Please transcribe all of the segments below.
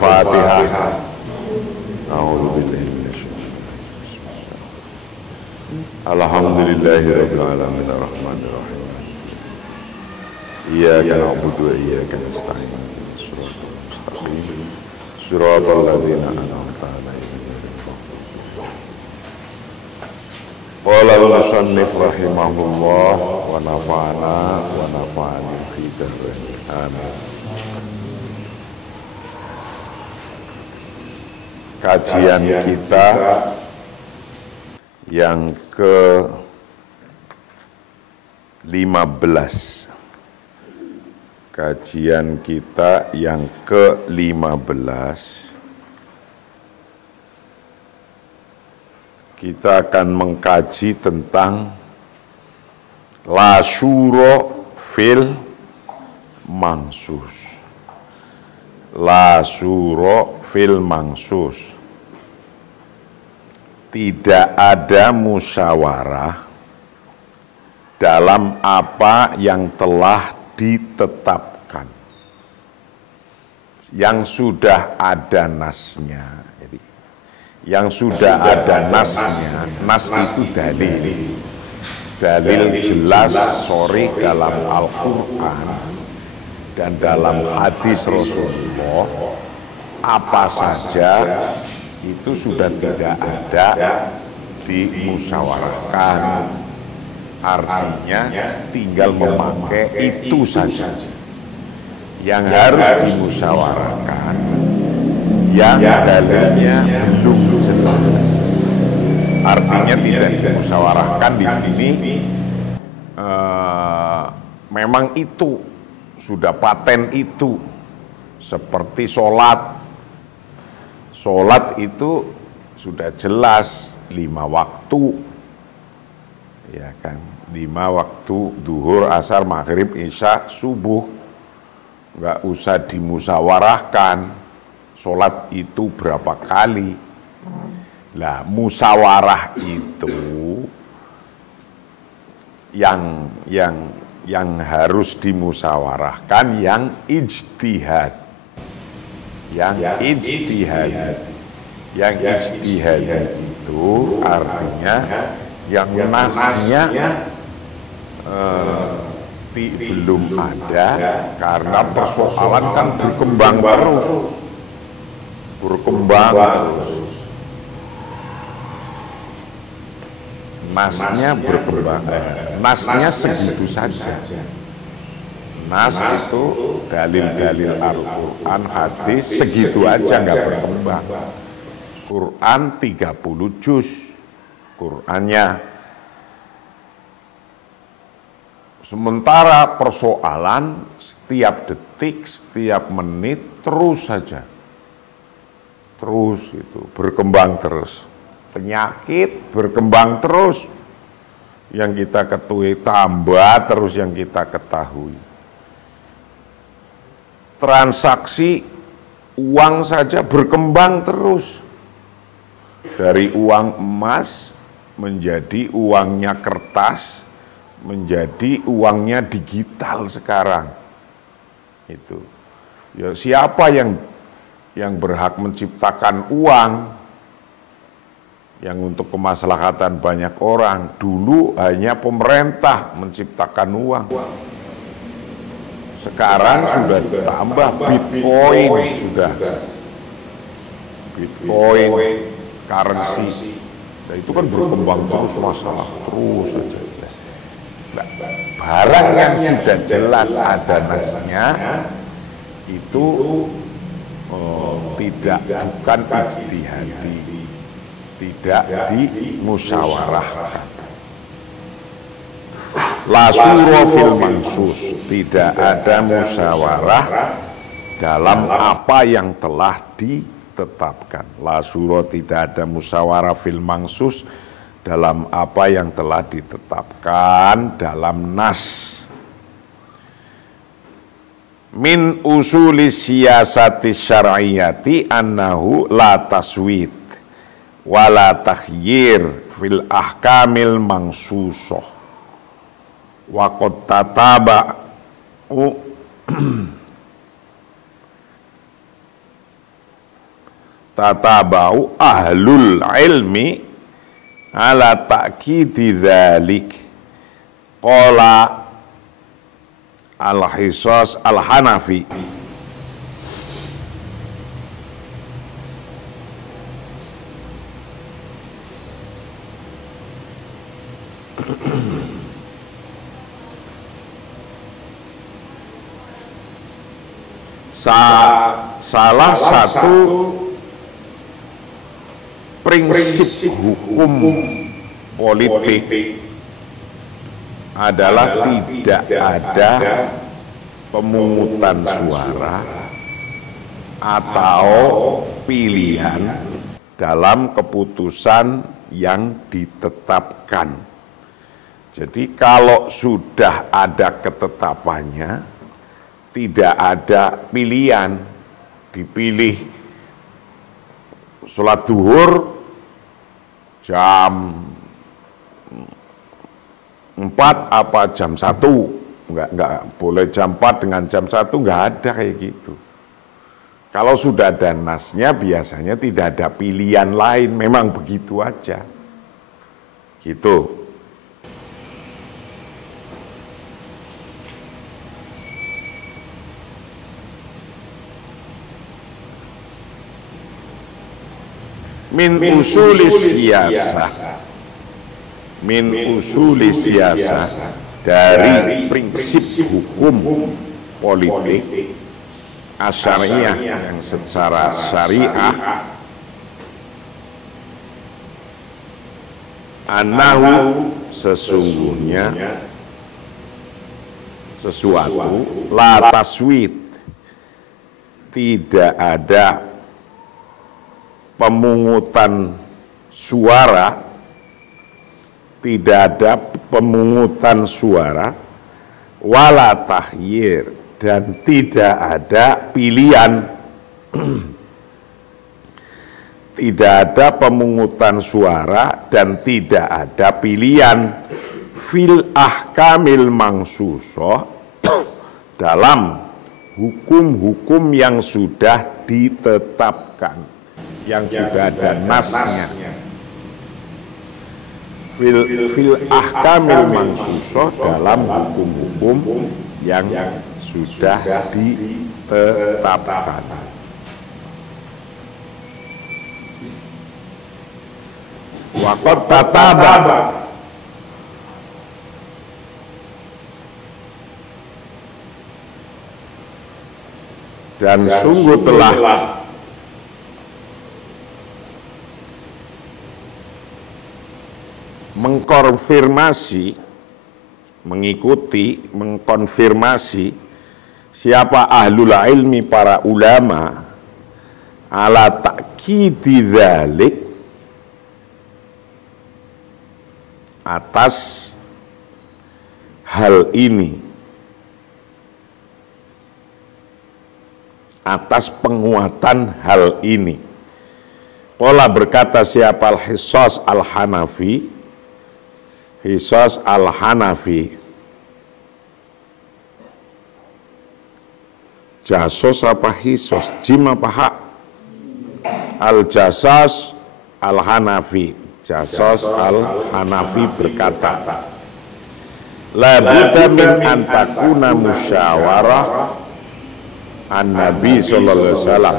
Al-Fatihah. A'udzubillahi minasyaitonir rajim. Alhamdulillahirabbil alamin arrahmanir rahim. Iyyaka na'budu wa iyyaka nasta'in. Shiratal ladzina an'amta 'alaihim. Qala al-musannif rahimahullah wa nafa'ana wa nafa'ani fi dzikrihi. Amin. Kajian kita yang ke-15. Kajian kita yang ke-15. Kita akan mengkaji tentang la syura fil mansus. La syura fil mansus. Tidak ada musyawarah dalam apa yang telah ditetapkan, yang sudah ada nasnya. Jadi, yang sudah ada nasnya, nas itu dalil. Dalil jelas sori dalam Al-Quran dan dalam hadis Rasulullah, apa saja itu sudah tidak ada dimusyawarahkan. Artinya tinggal memakai itu saja. Yang harus dimusyawarahkan yang dalilnya belum jelas. Artinya tidak dimusyawarahkan di sini memang itu sudah paten itu, seperti sholat. Sholat itu sudah jelas 5 waktu, ya kan? 5 waktu, duhur, asar, maghrib, isya, subuh. Nggak usah dimusyawarahkan sholat itu berapa kali. Lah, musyawarah itu yang harus dimusyawarahkan yang ijtihad. Yang ijtihad itu artinya yang nasnya belum ada, karena persoalan kan berkembang terus. Nasnya berkembang, nasnya segitu saja. Nas itu dalil-dalil Al-Quran, hadis, segitu aja nggak berkembang. Quran 30 juz Qurannya. Sementara persoalan setiap detik, setiap menit terus saja. Terus itu berkembang terus. Penyakit berkembang terus. Yang kita ketahui tambah terus yang kita ketahui. Transaksi uang saja berkembang terus. Dari uang emas menjadi uangnya kertas, menjadi uangnya digital sekarang. Itu. Ya, siapa yang berhak menciptakan uang yang untuk kemaslahatan banyak orang? Dulu hanya pemerintah menciptakan uang. Sekarang sudah ditambah Bitcoin, sudah Bitcoin, currency. Nah, itu kan berkembang terus, masalah terus saja. Nah, barang yang sudah jelas ada nasnya itu bukan ijtihadi, tidak dimusyawarahkan. La syura fil mansus, tidak ada musyawarah dalam apa yang telah ditetapkan. La syura, tidak ada musyawarah fil mansus dalam apa yang telah ditetapkan dalam nas. Min usuli siyasati syar'iyyati annahu la taswid wala takhyir fil ahkamil mangsusah. Wa qad tataba'u tatabau ahlul ilmi ala ta'kidi dzalik. Qala al-Hisas al-Hanafi salah satu prinsip hukum politik adalah tidak ada pemungutan suara atau pilihan dalam keputusan yang ditetapkan. Jadi kalau sudah ada ketetapannya, tidak ada pilihan, dipilih sholat duhur jam 4 apa jam 1, enggak boleh jam 4 dengan jam 1, enggak ada kayak gitu. Kalau sudah ada nasnya biasanya tidak ada pilihan lain, memang begitu aja. Gitu. Min usulis siyasah, min usulis siyasah, dari prinsip hukum politik asyariah yang secara syariah, annahu sesungguhnya sesuatu la taswid, tidak ada pemungutan suara, tidak ada pemungutan suara, wala takhyir, dan tidak ada pilihan. Tidak ada pemungutan suara dan tidak ada pilihan fil ahkamil mangsusoh, dalam hukum-hukum yang sudah ditetapkan, yang juga ada nasnya. Fil ahkamil mangsusoh, dalam hukum-hukum yang sudah ditetapkan. Waqad tataba, dan sungguh telah mengkonfirmasi, mengikuti, mengkonfirmasi siapa ahlul ilmi, para ulama, ala ta'kidi dzalik, atas hal ini, atas penguatan hal ini. Qala, berkata siapa, al-Hisas al-Hanafi, Hisas al-Hanafi, Jasos apa Hisas, jim apa hak? Al-Jasas al-Hanafi, Jasos al-Hanafi berkata, la budda min antakuna musyawarah an-Nabi sallallahu alaihi wasallam.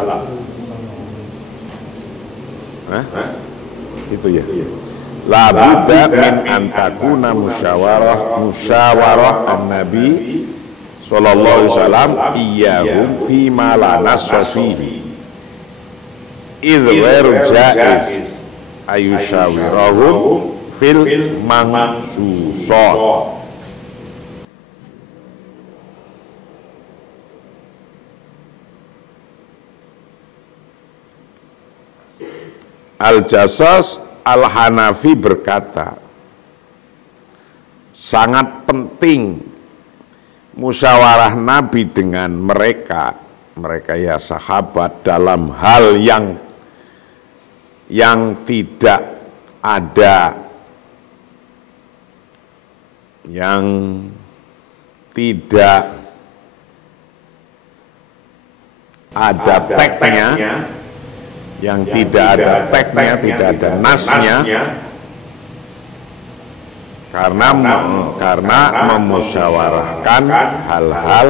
Itu ya. La budda min antakuna musyawarah an-Nabi sallallahu alaihi wasallam iyyahum fi ma la nassa fihi. Idh ghairu jaiz ayushawirahum fil mangsusot. Al-Jasas al-Hanafi berkata, sangat penting musyawarah Nabi dengan mereka ya sahabat, dalam hal yang tidak ada, yang tidak ada teksnya, yang tidak ada tagnya, tidak ada nasnya, karena memusyawarahkan hal-hal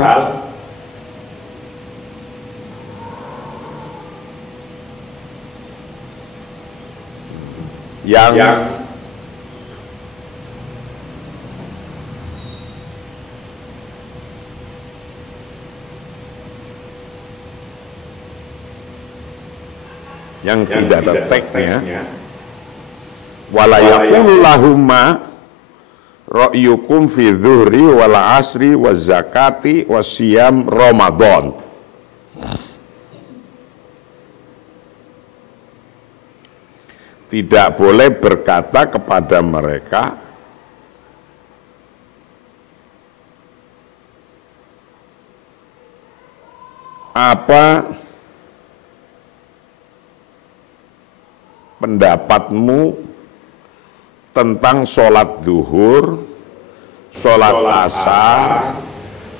yang tidak ada tagnya. Wala yaqulu lahumma ra'yukum fi dhuhri wal asri waz zakati wasiyam Ramadan. Tidak boleh berkata kepada mereka apa pendapatmu tentang sholat zuhur, sholat asar,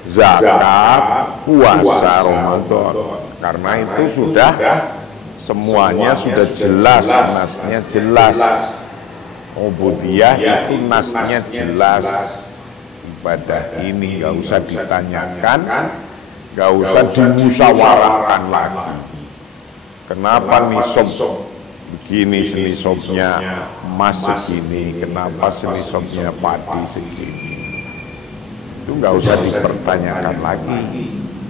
zakat, puasa Ramadan. Karena itu sudah semuanya sudah jelas, nasnya jelas. Ubudiyah itu nasnya jelas. Ibadah ini gak usah ditanyakan, gak usah dimusyawarahkan lagi. Kenapa nisab begini senisabnya emas segini, kenapa senisabnya padi segini? Itu nggak usah dipertanyakan lagi.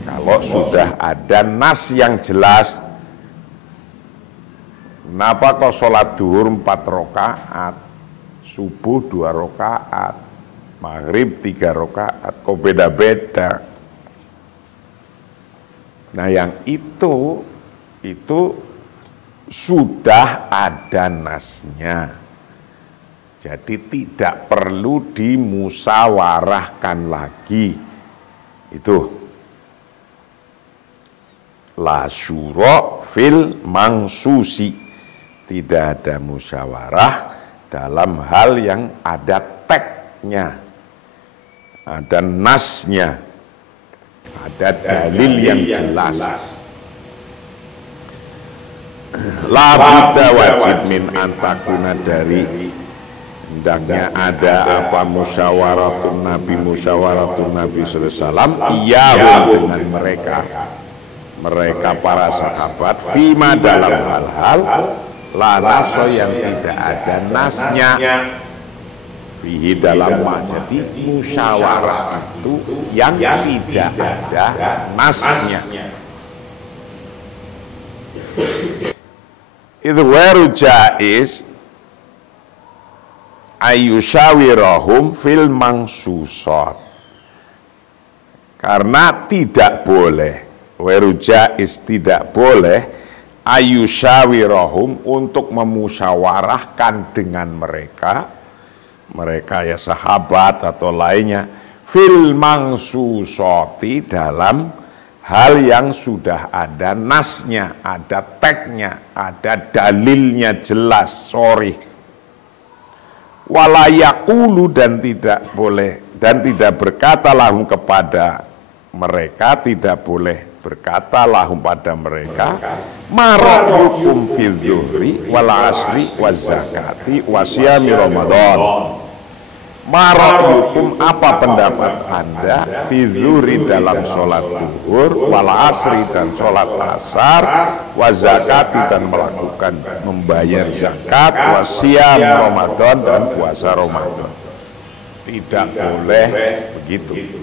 Kalau sudah ada nas yang jelas, kenapa kok sholat duhur 4 rakaat, subuh 2 rakaat, maghrib 3 rakaat, kok beda-beda? Nah yang itu sudah ada nasnya, jadi tidak perlu dimusyawarahkan lagi. Itu la syura fil mangsusi, tidak ada musyawarah dalam hal yang ada tagnya, ada nasnya, ada dalil yang jelas. La budda wajib min antakuna, dari hendaknya ada apa musyawaratun Nabi sallallahu alaihi wasallam iyahum, dengan mereka para sahabat, fima dalam hal-hal la naso yang tidak ada nasnya, fihi dalam jadi musyawarah itu yang tidak ada nasnya. Itu waru jaiz ayyushawirahum fil mangsusat, karena tidak boleh, waru jaiz tidak boleh ayyushawirahum untuk memusyawarahkan dengan mereka ya sahabat atau lainnya, fil mangsusati, dalam hal yang sudah ada nasnya, ada tagnya, ada dalilnya jelas, sorry. Walayakulu, dan tidak boleh, dan tidak berkata lahum kepada mereka, tidak boleh berkata lahum pada mereka, marahukum fi zuhri wal asri waz zakati wasyami Ramadan. Marahukum, apa pendapat Anda, fi zuhri, dalam sholat zuhur, wal asri, dan sholat asar, waz zakati, dan melakukan membayar zakat, wasyam Ramadan, dan puasa Ramadan. Tidak boleh begitu,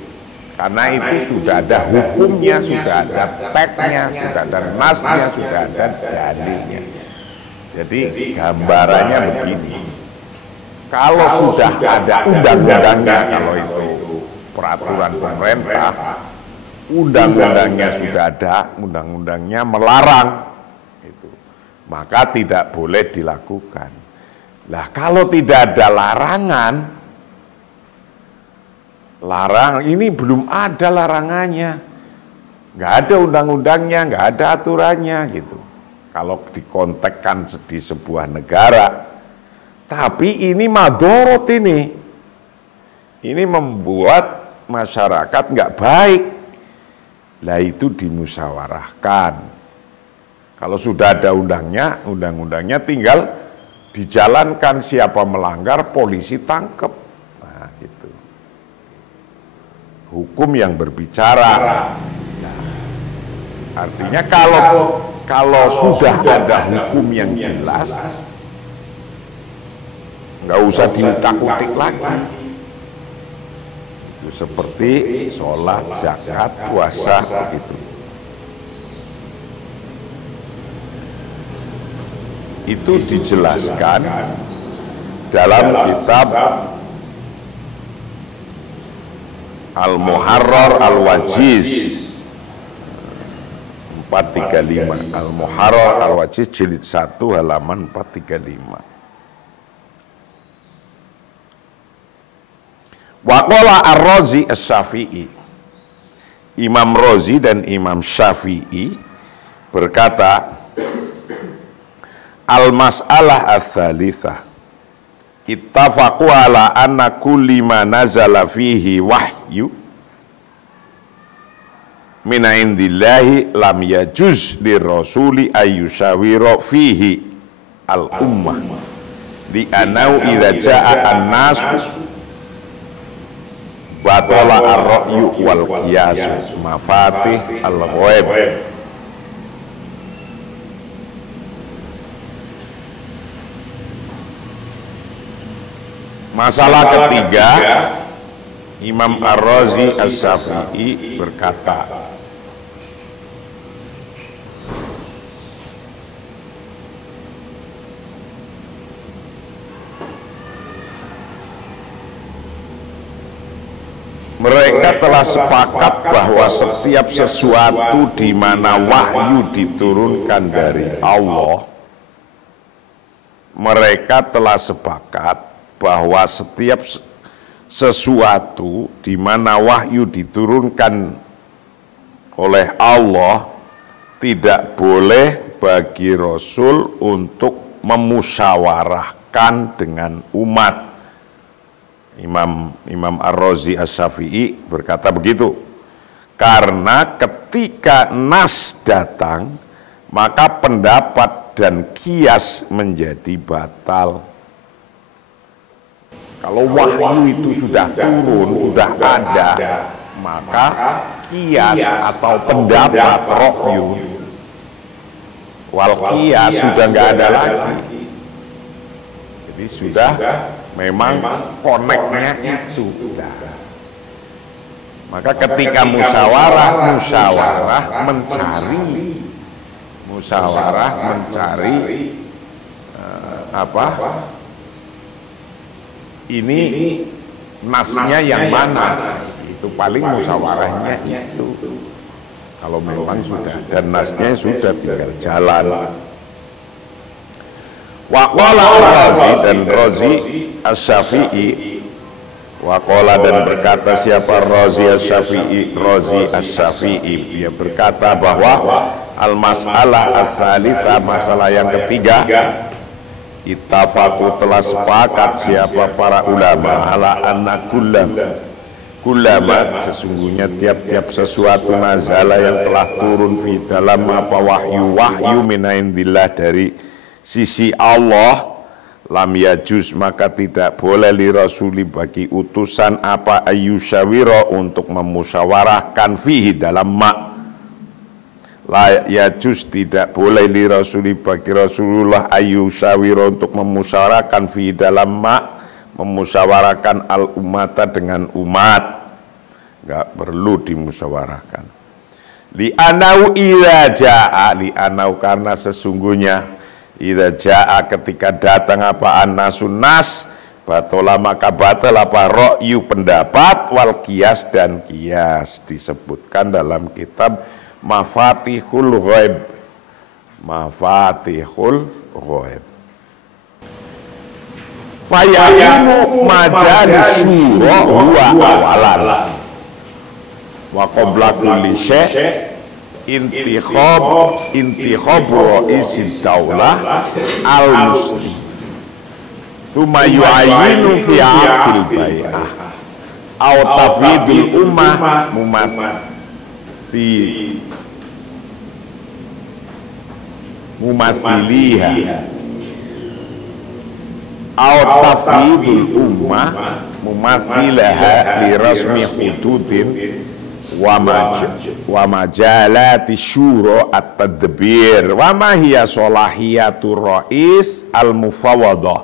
karena itu sudah ada hukumnya, sudah ada tagnya, sudah ada nasnya, sudah ada dalilnya. Jadi gambarannya begini, kalau sudah ada undang-undangnya, kalau itu peraturan pemerintah, undang-undangnya sudah ada, undang-undangnya melarang itu, maka tidak boleh dilakukan. Lah kalau tidak ada larangan ini belum ada larangannya, nggak ada undang-undangnya, nggak ada aturannya gitu. Kalau dikontekkan di sebuah negara. Tapi ini madorot, ini membuat masyarakat nggak baik. Lah itu dimusyawarahkan. Kalau sudah ada undang-undangnya tinggal dijalankan, siapa melanggar polisi tangkep. Nah, gitu. Hukum yang berbicara. Nah, artinya kalau sudah ada hukum yang jelas, nggak usah diutak-utik lagi. Itu seperti sholat, zakat, puasa, begitu. Itu dijelaskan dalam kitab Al-Muharrar Al-Wajiz 435. Al-Muharrar Al-Wajiz jilid 1 halaman 435. Waqala Ar-Razi Asy-Syafi'i. Imam Razi dan Imam Syafi'i berkata, al-mas'alah ats-tsalitsah ittafaqu ala anna kulli ma nazala fihi wahyu min indillahi lam yajuz lirrasuli ayyusawira fihi al-ummah li anau idza jaa an-nas batala ar-ra'yu wal qiyas mafatih al-ghaib. Masalah ketiga, Imam Ar-Razi Asy-Syafi'i berkata, mereka telah sepakat bahwa setiap sesuatu di mana wahyu diturunkan dari Allah, mereka telah sepakat bahwa setiap sesuatu di mana wahyu diturunkan oleh Allah tidak boleh bagi Rasul untuk memusyawarahkan dengan umat. Imam Ar-Razi Asy-Syafi'i berkata begitu. Karena ketika nas datang, maka pendapat dan qiyas menjadi batal. Kalau wahyu itu sudah turun, sudah ada, maka qiyas atau pendapat ra'yu wal qiyas sudah nggak ada lagi. Jadi sudah memang koneknya itu. Maka ketika musyawarah mencari ini nasnya yang mana, itu paling musyawarahnya itu. Kalau memang sudah dan nasnya sudah tinggal jalan. Waqala Ar-Razi dan Razi Asy-Syafi'i, waqala dan berkata siapa Razi Asy-Syafi'i, Razi Asy-Syafi'i, dia berkata bahwa al-mas'alah ats-tsalitsah, masalah yang ketiga, ittafaqu telah sepakat siapa para ulama ala anna kullama sesungguhnya tiap-tiap sesuatu nazala yang telah turun fi dalam apa wahyu min indillah dari sisi Allah, lam yajuz maka tidak boleh li rasuli bagi utusan apa ayyusyawira untuk memusyawarahkan fihi dalam la yajuz tidak boleh li rasuli bagi Rasulullah ayyusyawira untuk memusyawarahkan fi dalam memusyawarahkan al ummata dengan umat, enggak perlu dimusyawarahkan. Li anau idza jaa, li anau karena sesungguhnya idza jaa ketika datang apa annasun nas batola maka batal apa ra'yu pendapat wal qiyas dan qiyas, disebutkan dalam kitab Mafatihul Ghaib. Mafatihul Ghaib. Fayakumu majalis syura huwa awalan wa qabla kulli syai' intikhab ra'isid daulah al-muslim thumma yu'ayyinu fi 'aqdil bai'ah aw tafwidul ummah mumaththi mumathiliha au tafwidul ummah mumathilaha li rasmi hududin wa majalati syura at-tadbir wa ma hiya salahiyatur rais al-mufawwadah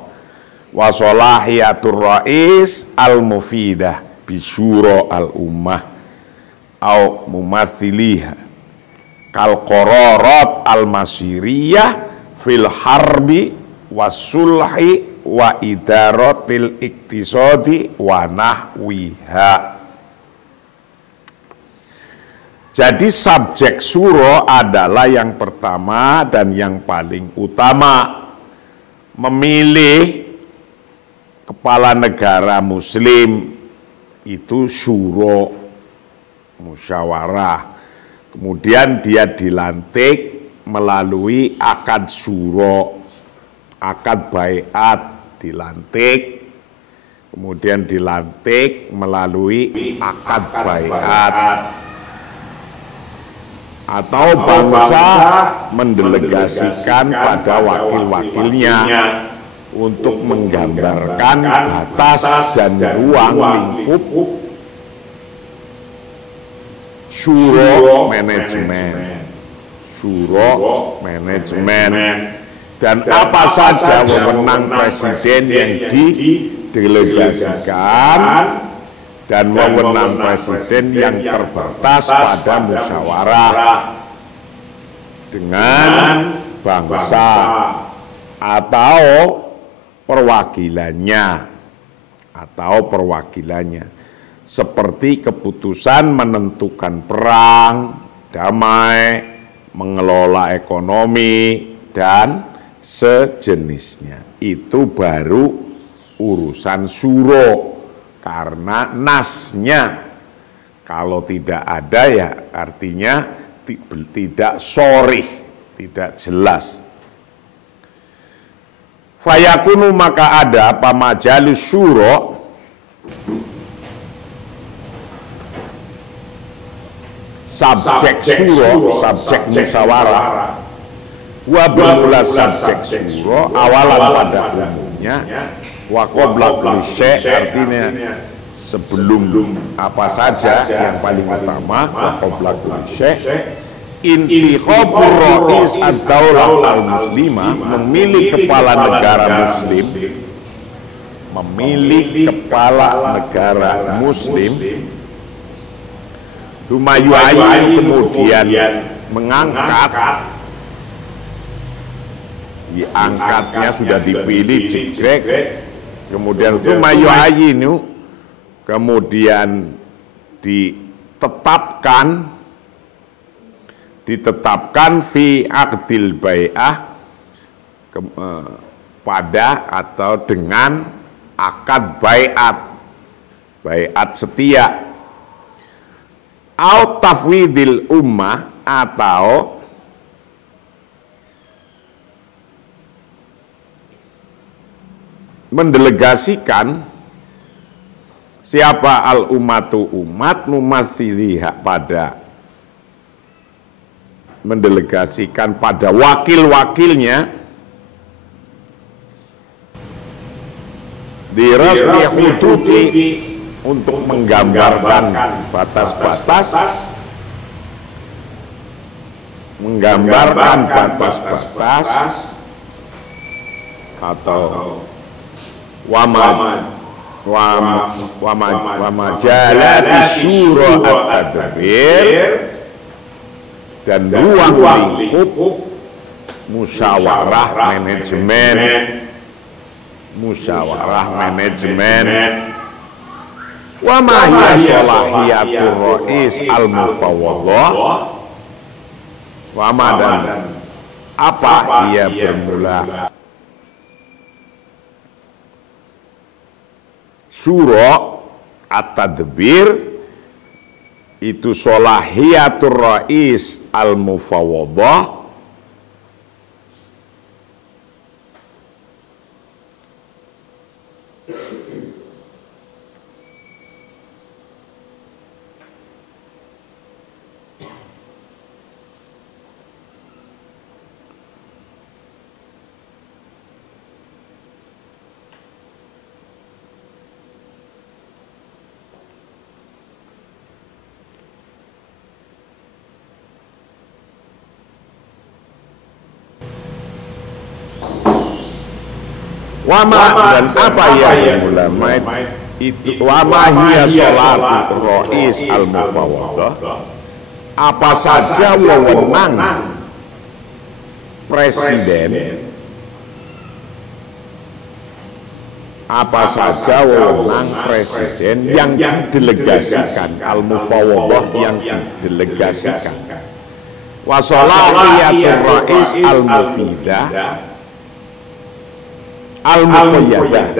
wa salahiyatur rais al-mufidah bi syura al-ummah au mumathiliha kal qararat al-masiriyah fil harbi wasulhi wa idaratil iktisadi wa nahwiha. Jadi subjek suro adalah yang pertama dan yang paling utama, memilih kepala negara muslim itu syuro, musyawarah. Kemudian dia dilantik melalui akad syuro, akad baiat, dilantik, kemudian dilantik melalui akad baiat, atau bangsa mendelegasikan pada wakil-wakilnya untuk menggambarkan batas dan ruang lingkup syuro manajemen, dan apa saja wewenang presiden yang didelegasikan dan wewenang presiden yang terbatas pada musyawarah dengan bangsa atau perwakilannya seperti keputusan menentukan perang, damai, mengelola ekonomi dan sejenisnya. Itu baru urusan syuro. Karena nasnya kalau tidak ada ya artinya tidak sharih, tidak jelas. Fayakunu maka ada apa majalus syuro subjek syuro, subjek musyawarah. Wa bermula subjek syuro awalan pada umumnya. Wa qabla kulli syai' artinya sebelum apa saja yang paling utama, wa qabla kulli syai' intikhabur rais ad-daulah al-muslimah, memilih kepala negara muslim, Sumayu'ayyu kemudian mengangkat, diangkatnya sudah dipilih jegrek, kemudian sumayu'ayinu kemudian ditetapkan fi aqdil bai'ah pada atau dengan akad bai'at setia, au tafwidil ummah atau mendelegasikan siapa al-ummatu umat mumathiliha pada mendelegasikan pada wakil-wakilnya di rasmi hududi untuk menggambarkan batas-batas, atau wamajalati syura at-tadbir dan ruang lingkup musyawarah manajemen wa ma hiya salahiyatur rais al-mufawwadah wa ma dan apa ia bermula syura at-tadbir itu salahiyatur rais al-mufawwadah Wama dan apa yang ulama itu wama hiya sholatu rois al-mufawwadah, apa saja wewenang presiden, apa saja wewenang presiden yang didelegasikan, al-mufawwadah yang didelegasikan, wa sholahiyatur rais al-mufidah al-muqayyadah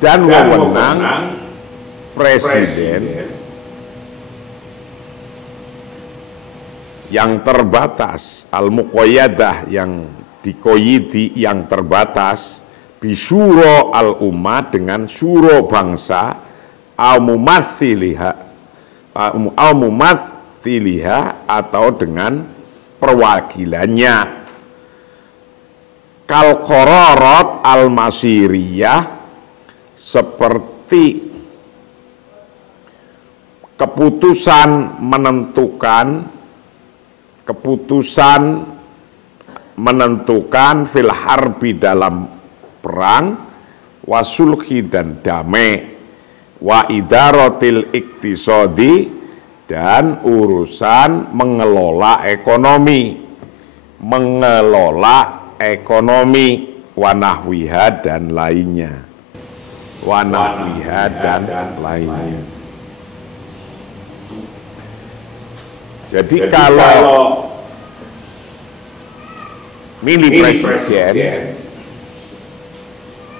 dan wewenang presiden yang terbatas, al-muqayyadah yang dikoyidi, yang terbatas, bisyuro al-ummah dengan syuro bangsa, al-mumathiliha atau dengan perwakilannya, kal qararat al-masiriyah seperti keputusan menentukan fil harbi dalam perang, wasulhi dan damai, wa idaratil iktisadi dan urusan mengelola ekonomi, wanahwiha dan lainnya, Jadi kalau milih presiden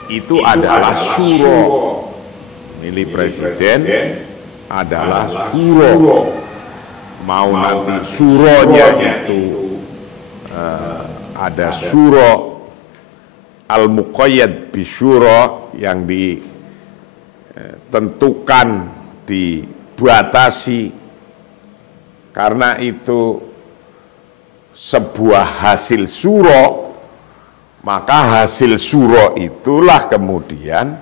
itu adalah syuro, milih presiden adalah syuro, mau nanti syuronya itu ada syuro al-muqayyad bisyuro yang ditentukan, dibatasi, karena itu sebuah hasil syuro, maka hasil syuro itulah kemudian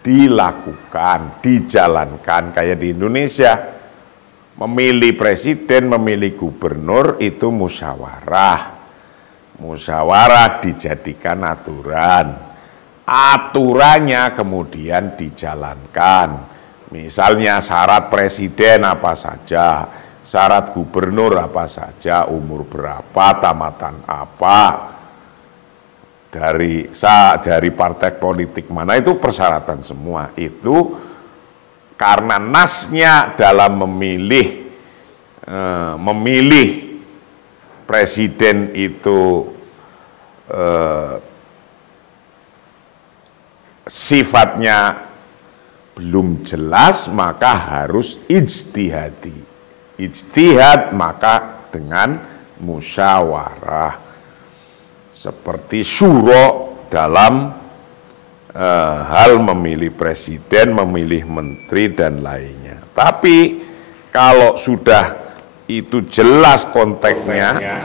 dilakukan, dijalankan. Kayak di Indonesia, memilih presiden, memilih gubernur itu musyawarah dijadikan aturan, aturannya kemudian dijalankan. Misalnya syarat presiden apa saja, syarat gubernur apa saja, umur berapa, tamatan apa, dari partai politik mana, itu persyaratan semua. Itu karena nasnya dalam memilih presiden itu sifatnya belum jelas, maka harus ijtihad, maka dengan musyawarah, seperti syuro dalam hal memilih presiden, memilih menteri dan lainnya. Tapi kalau sudah itu jelas konteksnya,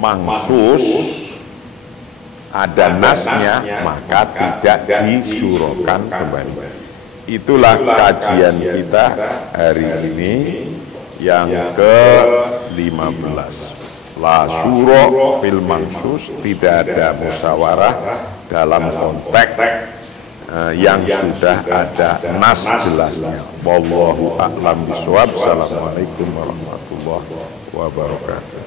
mansus, ada nasnya, maka tidak disyurokan kembali. Itulah kajian kita hari ini yang ke-15. La syuro fil mansus, tidak ada musyawarah dalam konteks yang sudah ada nas jelasnya. Wallahu a'lam bishawab. Assalamualaikum warahmatullahi wabarakatuh.